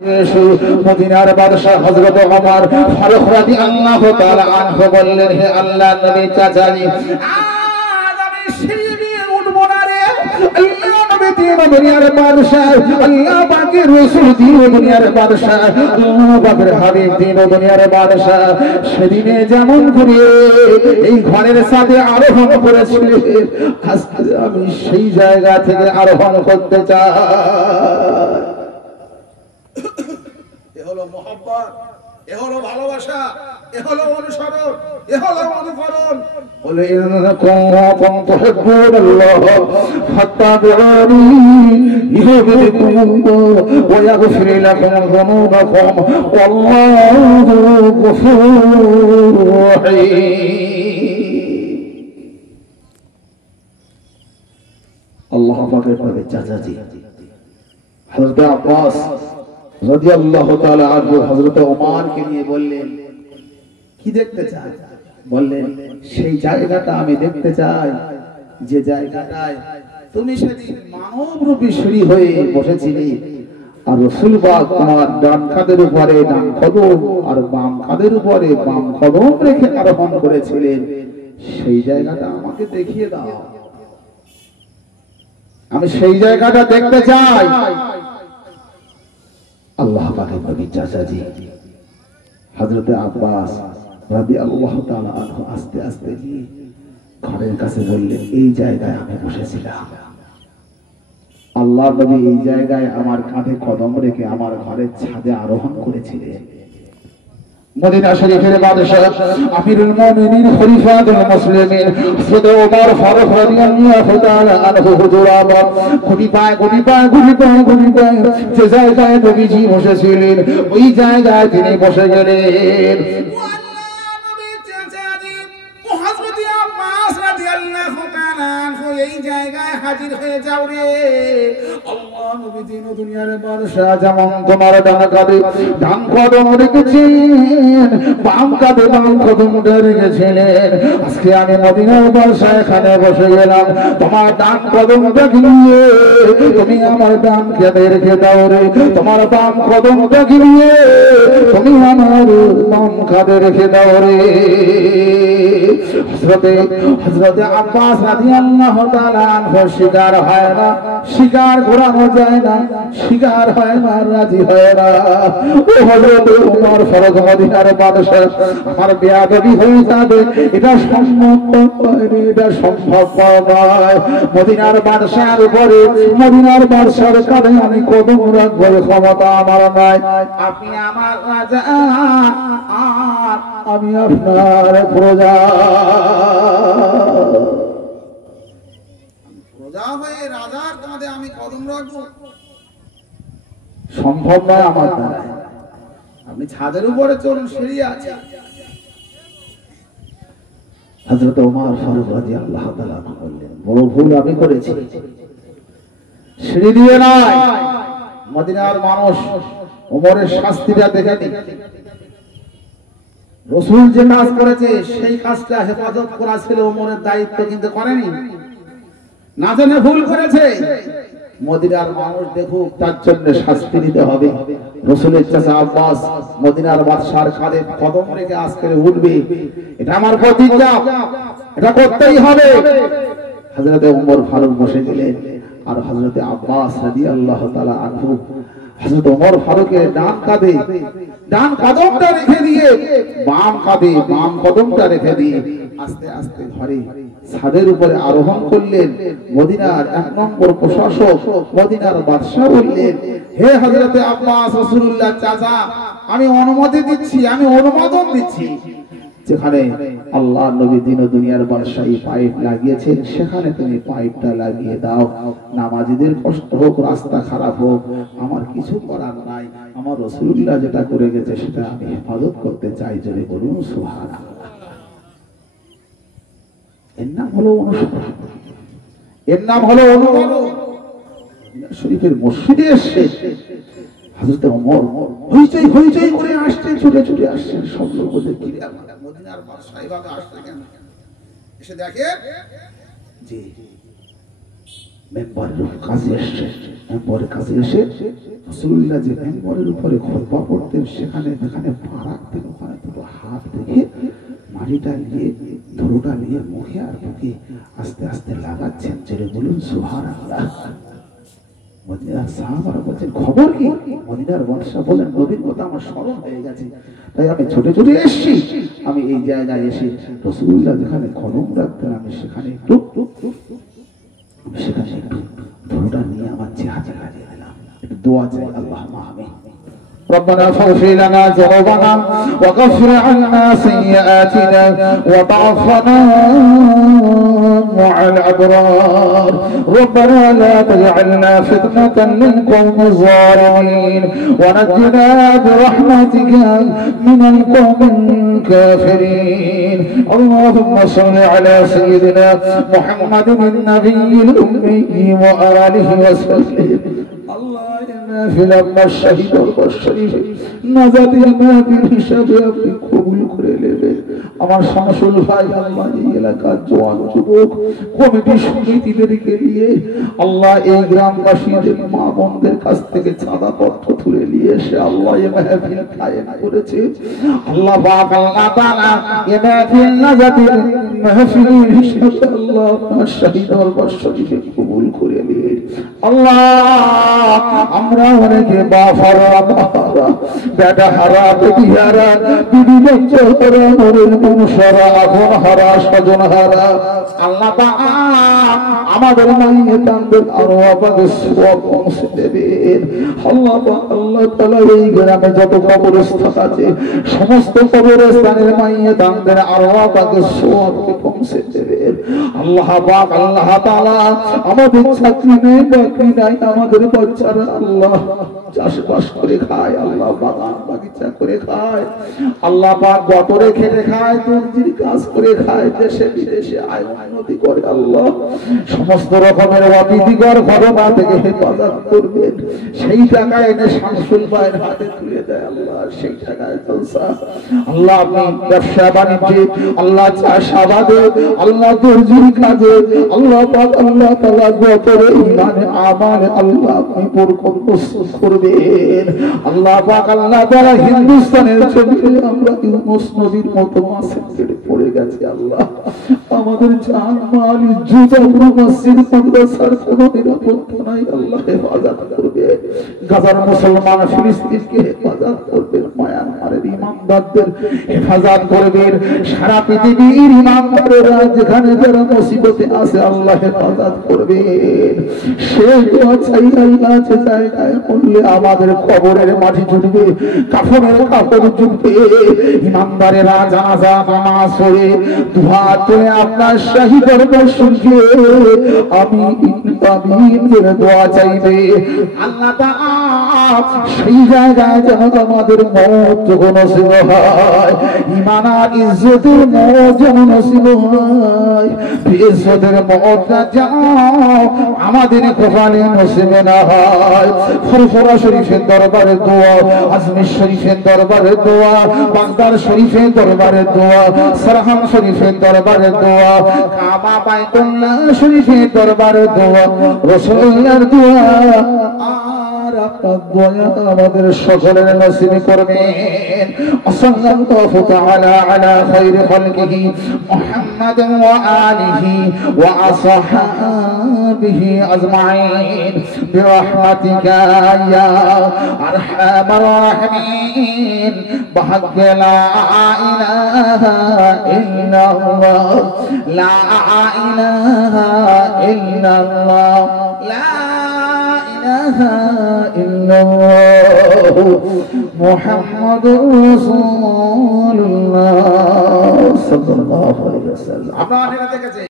মদিনার বাদশাহ হযরত ওমর ফারুক রাদিয়াল্লাহু তাআলা আনহু বললেন, হে আল্লাহর নবী চাচাজি, আজ আমি সিঁড়ি দিয়ে উঠবো না রে। আল্লাহ নবী দিন দুনিয়ার বাদশাহ, আল্লাহ পাকের রাসূল দিন দুনিয়ার বাদশাহ, আল্লাহ পাকের হাবিব দিন দুনিয়ার বাদশাহ। সেদিনে যেমন করে এই ঘরের সাথে আরোহণ করেছিল, আজকে আমি সেই জায়গা থেকে আরোহণ করতে চাই। এ হলো মোহাব্বত, এ হলো ভালোবাসা, এ হলো অনুসরণ, এ হলো অনুকরণ। বলে ইনকুম তুহিব্বুনাল্লাহ ফাত্তাবিউনি ইউহিব্বুকুমুল্লাহ ওয়া ইয়াগফির লাকুম যুনুবাকুম ওয়াল্লাহু গফুরুর রহিম। আল্লাহ পাকের পরে চাচাজি হযরত আব্বাস রাদিয়াল্লাহু তাআলা আনহু হযরত ওমরকে নিয়ে বললেন, কি দেখতে চাই? বললেন, সেই জায়গাটা আমি দেখতে চাই যে জায়গাটায় তুমি সেদিন মানবরূপী সিঁড়ি হয়ে বসেছিলে, আর রাসূল পাক তোমার ডান কাঁধের উপরে ডান কদম আর বাম কাঁধের উপরে বাম কদম রেখে আরোহণ করেছিলেন। সেই জায়গাটা আমাকে দেখিয়ে দাও, আমি সেই জায়গাটা দেখতে চাই। আল্লাহ পাকের নবী চাচাজি হযরত আব্বাস রাদিয়াল্লাহু তাআলা আনহু আস্তে আস্তে গিয়ে ঘরের কাছে বললেন, এই জায়গায় আমি বসেছিলাম। আল্লাহ নবী এই জায়গায় আমার কাঁধে কদম রেখে আমার ঘরের ছাদে আরোহণ করেছিলেন। মদিনা শরীফের বাদশাহ আমিরুল মুমিনিন খলিফাতুল মুসলিমিন হযরত ওমর ফারুক রাদিয়াল্লাহু তাআলা আনহু হুজুর আবাদ গুটি পায় যে জায়গায় নবীজি বসেছিলেন ওই জায়গায় তিনি বসে গেলেন। এই জায়গায় হাজির হয়ে যাও রে। আল্লাহ নবী দিন দুনিয়ার বাদশাহ যেমন তোমার ডান কাঁধে ডান কদম রেখেছেন, বাম কাঁধে বাম কদমটা রেখেছিলেন, আজকে আমি মদিনার বাদশাহ এখানে বসে গেলাম। তোমার ডান কদমটা নিয়ে তুমি আমার ডান কাঁধে রেখে দাও রে, তোমার বাম কদমটা নিয়ে তুমি আমার বাম কাঁধে রেখে দাও রে। হযরতে আব্বাস রাদিয়াল্লাহু তাআলা আনহু শিকার হয় না, শিকার ঘোরানো যায় না, শিকার হয় না, রাজি হয় না। ও হযরত ওমর ফারুক মদিনার বাদশাহ, আমার বেয়াদবি হয়ে যাবে, এটা সম্ভব নয়, এটা সম্ভব নয়। মদিনার বাদশার উপরে, মদিনার বাদশার কাঁধে আমি কদম রাখবো ক্ষমতা আমার নাই। আপনি আমার রাজা আর আমি আপনার প্রজা। রাজার কাঁধে আমি কদম রাখবো সম্ভব নয় আমার দ্বারা। আপনি ছাদের উপরে চলুন, সিঁড়ি আছে। হযরত ওমর ফারুক রাদিয়াল্লাহু তাআলা বললেন, বড় ভুল আমি করেছি, সিঁড়ি দিয়ে নয়। মদিনার মানুষ ওমরের শাস্তিটা দেখেনি। রাসূল যে কাজ করেছে সেই কাজটা হেফাজত করা ছিল ওমরের দায়িত্ব, কিন্তু করেনি, না জেনে ভুল করেছে। মদিনার মানুষ দেখুক, তার জন্য শাস্তি দিতে হবে। রাসূলের চাচা আব্বাস মদিনার বাদশার কাঁধে কদম রেখে আজকে উঠবে, এটা আমার প্রতিজ্ঞা, এটা করতেই হবে। হযরত ওমর ফারুক বসে গেলেন, আর হযরত আব্বাস রাদিয়াল্লাহু তাআলা আনহু হযরত ওমর ফারুকের ডান কাঁধে ডান কদমটা রেখে দিয়ে বাম কাঁধে বাম কদমটা রেখে দিয়ে আস্তে আস্তে ঘরে ছাদের উপরে আরোহণ করলেন। মদিনার 1 নম্বর প্রশাসক মদিনার বাদশা বললেন, হে হযরতে আব্বাস রাসূলুল্লাহ চাচা, আমি অনুমতি দিচ্ছি, আমি অনুমোদন দিচ্ছি, যেখানে আল্লাহর নবী দিন ও দুনিয়ার বাদশাহী পাইপ লাগিয়েছেন সেখানে তুমি পাইপটা লাগিয়ে দাও। নামাজীদের কষ্ট হোক, রাস্তা খারাপ হোক, আমার কিছু করার নাই। আমার রাসূলুল্লাহ যেটা করে গেছে সেটা আমি হেফাজত করতে চাই। জোরে বলুন সুবহানাল্লাহ। এর নাম হলো অনুসরণ, এর নাম হলো অনুকরণ। শরীফের মসজিদে এসে হযরত ওমর হইচই করে আসছেন, ছুটে ছুটে আসছেন। সব লোক বলে, কি রে মদিনার বাদশা এভাবে আসছে কেন? এসে দেখে যে মেম্বারের কাছে এসে মেম্বারের কাছে এসে রাসূলুল্লাহ যে মেম্বারের উপরে খুতবা পড়তেন সেখানে যেখানে পা রাখতেন ওখানে দুটো হাত রেখে মাটিটা নিয়ে ধুলোটা নিয়ে মুখে আর বুকে আস্তে আস্তে লাগাচ্ছেন। জোরে বলুন সুবহানাল্লাহ। মদিনার সাহাবারা বলছেন খবর কি? মদিনার বাদশা বলেন নবীর কথা আমার স্মরণ হয়ে গেছে, তাই আমি ছুটে ছুটে এসেছি। আমি এই জায়গায় এসে রাসূলুল্লাহ যেখানে কলম রাখতেন আমি সেখানে একটু ধুলোটা নিয়ে আমার চেহারা লাগিয়ে দিলাম। একটু দোয়া চাই, আল্লাহুম্মা আমিন। ربنا فاغفر لنا ذنوبنا وكفر عنا سيئاتنا وتوفنا مع الأبرار ربنا لا تجعلنا فتنة للقوم الظالمين ونجنا برحمتك من القوم الكافرين اللهم صل على سيدنا محمد النبي الأمي وآله وسلم ما في لما الشهيد والشريف نزاد الماء হিসাবে আপনি কবুল করে নেবেন। আমার শামসুল ভাই আল্লাহ এই এলাকার জওয়ান যুবক কমিটি সমিতিদেরকে নিয়ে আল্লাহ এই গ্রামবাসীদের মা বোনদের কাছ থেকে চাঁদা পত্র তুলে নিয়ে এসে আল্লাহ এই মাহফিল কায়েম করেছে। আল্লাহ পাক আল্লাহ তাআলা এই মাহফিল নাজাতের মাহফিল হিসাবে আল্লাহ আপনার শহীদ ওয়াল শরীফে কবুল করে নিন। আল্লাহ আমরা অনেকে বাফারা বাহারা বেটা হারা বেটি হারা বিবি বাচ্চা হারা মরের মানুষরা আপন হারা স্বজন হারা আল্লাহ তাআলা আমাদের মাইয়াতদের আরওয়াকে সওয়াব পৌঁছে দেবেন। আল্লাহ তাআলা এই গ্রামে যত কবরস্থান আছে সমস্ত কবরস্থানের মাইয়াতদের আরওয়াকে সওয়াব পৌঁছে দেবেন। আল্লাহ পাক আল্লাহ তাআলা আমাদের চাকরি নেই বাকরি নাই আমাদের বাচ্চারা আল্লাহ চাষবাস করে খায়, আল্লাহ বাগান বাগিচা করে খায়, আল্লাহ পাক গতরে খেতে খায়, দর্জির কাজ করে খায়, দেশে বিদেশে আয় উন্নতি করে। আল্লাহ সমস্ত রকমের অপ্রীতিকর ঘটনা থেকে হেফাজত করবেন। সেই টাকা এনে শামসুল ভাইয়ের হাতে তুলে দেয় আল্লাহ, সেই টাকায় জলসা আল্লাহ আপনি ব্যবসা বাণিজ্যে আল্লাহ চাষাবাদে আল্লাহ দর্জির কাজে আল্লাহ পাক আল্লাহ তাআলা গতরে ইমানে আমালে আল্লাহ আপনি বরকত করবেন। আল্লাহ পাক আল্লাহ তাআলা হিন্দুস্তানের জমিনে আমরা ইউনুস নবীর মতো মাসের পড়ে গেছে। আল্লাহ আমাদের জান মাল ইজ্জত আমরা মসজিদ মাদ্রাসার কোনো নিরাপত্তা নাই, আল্লাহ হেফাজত করবেন। গাজার মুসলমান ফিলিস্তিনকে হেফাজত করবেন, মায়ানমারের ইমানদারদের হেফাজত করবেন, সারা পৃথিবীর ইমানদারেরা যেখানে যারা মুসিবতে আছে আল্লাহ হেফাজত করবেন। সেই দোয়া চাই আল্লাহ যে জায়গায় পড়লে আমাদের কবরের মাটি জুটবে, কাফনের কাপড় জুটবে, ইমানদারেরা জানাজা নামাজ পড়ে দুয়া তুলে আপনার শাহী দরবার শুনবে আমিন বলে দোয়া চাইবে। আল্লাহ তাআলা সেই জায়গায় যেন আমাদের মওত যখন নসিব হয়, ঈমান আর ইজ্জতের মওত যেন নসিব হয়, ইজ্জতের মওতটা যেন আমাদের কপালে নসিব না হয়। ফুরফুরা শরীফের দরবারে দোয়া, আজমির শরীফের দরবারে দোয়া, বাগদাদ শরীফের দরবারে দোয়া, সারহান শরীফের দরবারে দোয়া, কাবা বাইতুল্লাহ শরীফের দরবারে দোয়া, রাসূলুল্লাহর দোয়া আর আপনার দয়া আমাদের সকলের নসিব করবেন। সাল্লাল্লাহু তাআলা আলা খায়রি খালকিহি মুহাম্মাদ ওয়া আলিহি ওয়া আসহাবিহি আজমাইন বিরহমাতিকা ইয়া আরহামার রাহিমিন বাহাগ্য লা ইলাহা ইল্লাল্লাহ লা ইলাহা ইল্লাল্লাহ লা ইলাহা ইল্লাল্লাহ মুহাম্মাদুর রাসূলুল্লাহ সাল্লাল্লাহু আলাইহি ওয়াসাল্লাম। আপনারা দেখেছেন